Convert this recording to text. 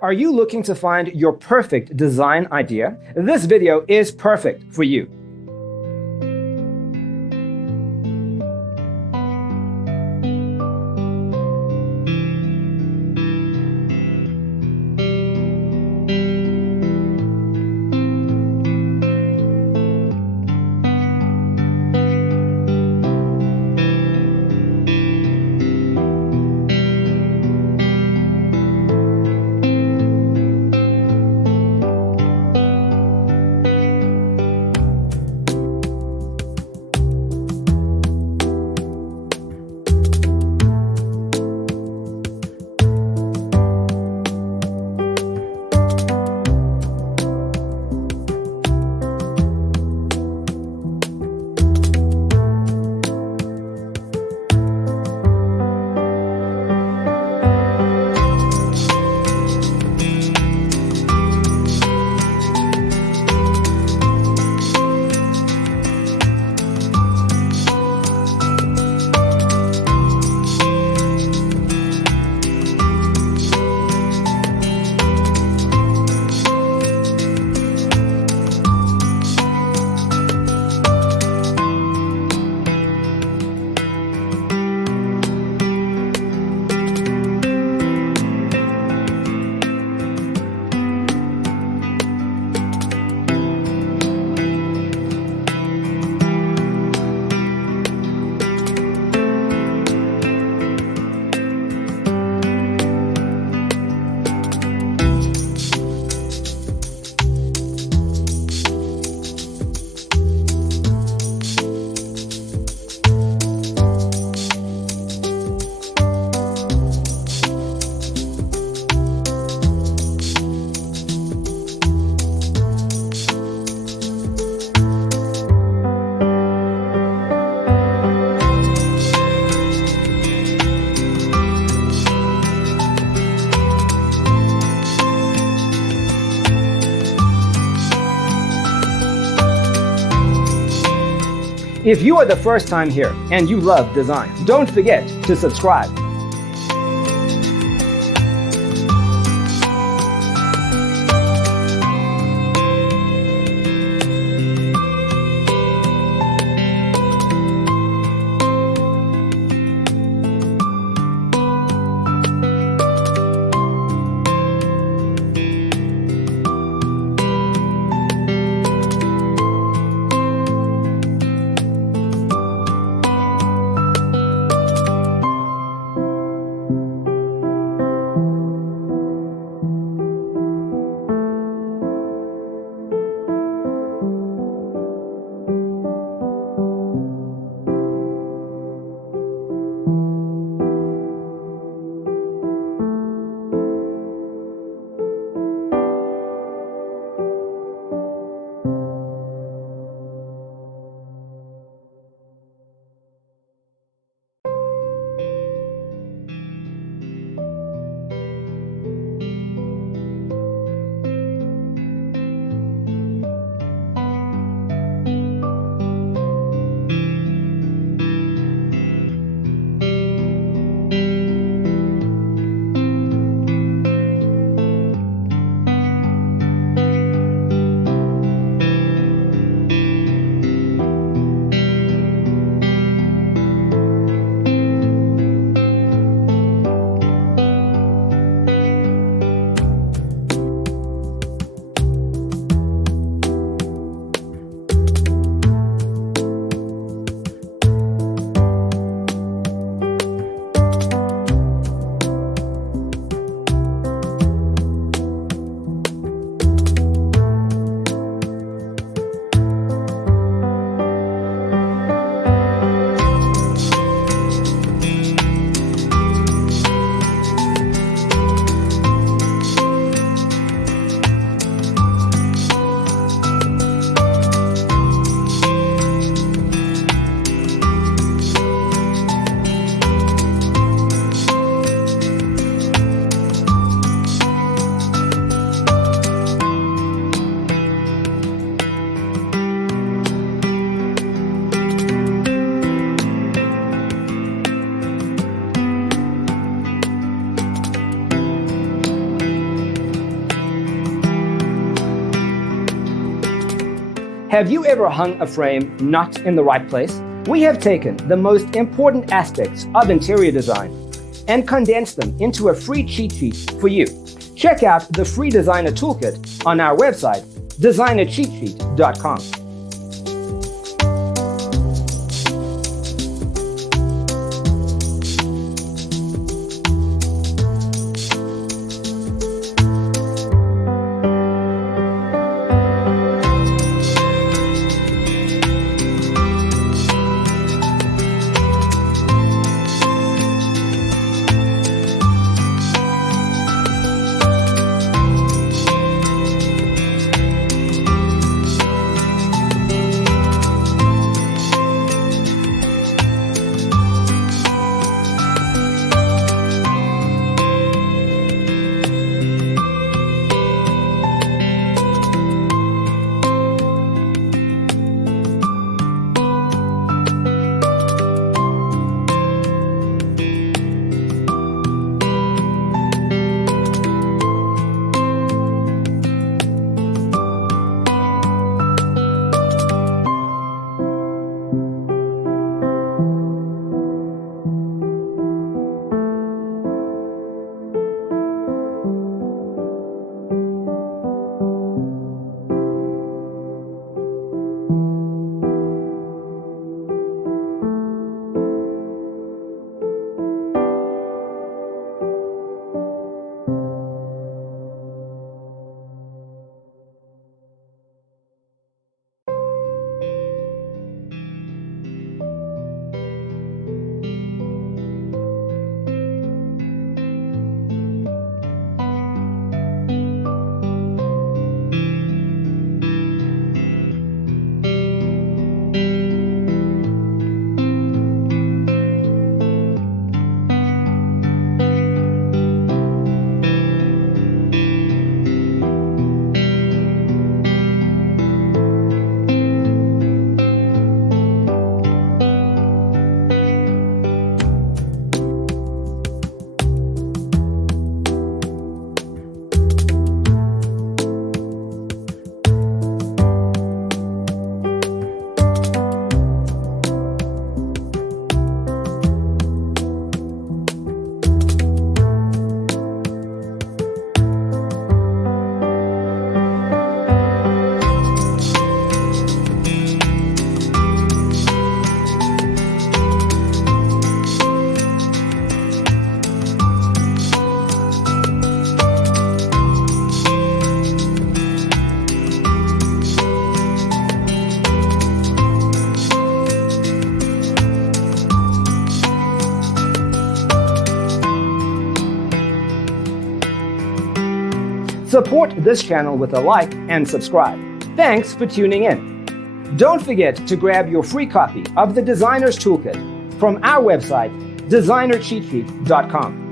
Are you looking to find your perfect design idea? This video is perfect for you. If you are the first time here and you love design, don't forget to subscribe. Have you ever hung a frame not in the right place? We have taken the most important aspects of interior design and condensed them into a free cheat sheet for you. Check out the free designer toolkit on our website, designercheatsheet.com. Support this channel with a like and subscribe. Thanks for tuning in. Don't forget to grab your free copy of the Designer's Toolkit from our website, designercheatsheet.com.